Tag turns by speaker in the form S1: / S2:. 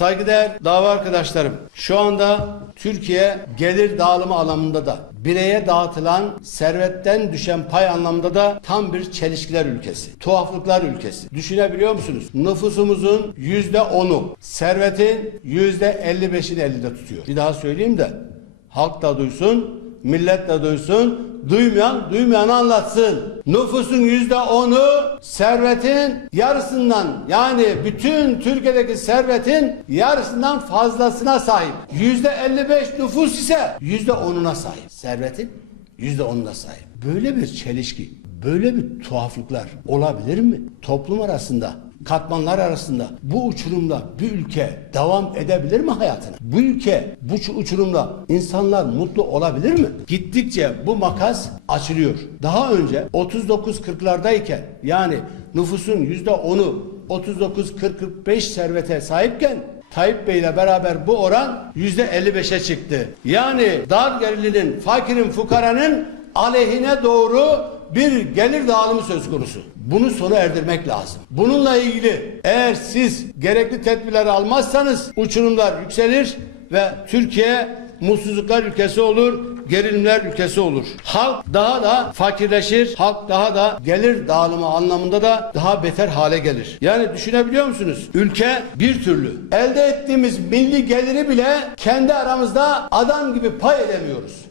S1: Saygıdeğer dava arkadaşlarım, şu anda Türkiye gelir dağılımı anlamında da bireye dağıtılan servetten düşen pay anlamında da tam bir çelişkiler ülkesi. Tuhaflıklar ülkesi. Düşünebiliyor musunuz? Nüfusumuzun yüzde onu, servetin yüzde elli beşini elde tutuyor. Bir daha söyleyeyim de halk da duysun, millet de duysun, duymayan duymayanı anlatsın. Nüfusun yüzde onu servetin yarısından yani bütün Türkiye'deki servetin yarısından fazlasına sahip. Yüzde 55 nüfus ise yüzde onuna sahip. Servetin yüzde onuna sahip. Böyle bir çelişki, böyle bir tuhaflıklar olabilir mi? Toplum arasında katmanlar arasında bu uçurumda bir ülke devam edebilir mi hayatına? Bu ülke bu uçurumda insanlar mutlu olabilir mi? Gittikçe bu makas açılıyor. Daha önce 39-40'lardayken yani nüfusun %10'u 39-45 servete sahipken Tayyip Bey ile beraber bu oran %55'e çıktı. Yani dar gelirlinin, fakirin, fukaranın aleyhine doğru bir gelir dağılımı söz konusu. Bunu sona erdirmek lazım. Bununla ilgili eğer siz gerekli tedbirleri almazsanız uçurumlar yükselir ve Türkiye mutsuzluklar ülkesi olur, gerilimler ülkesi olur. Halk daha da fakirleşir, halk daha da gelir dağılımı anlamında da daha beter hale gelir. Yani düşünebiliyor musunuz? Ülke bir türlü. Elde ettiğimiz milli geliri bile kendi aramızda adam gibi pay edemiyoruz.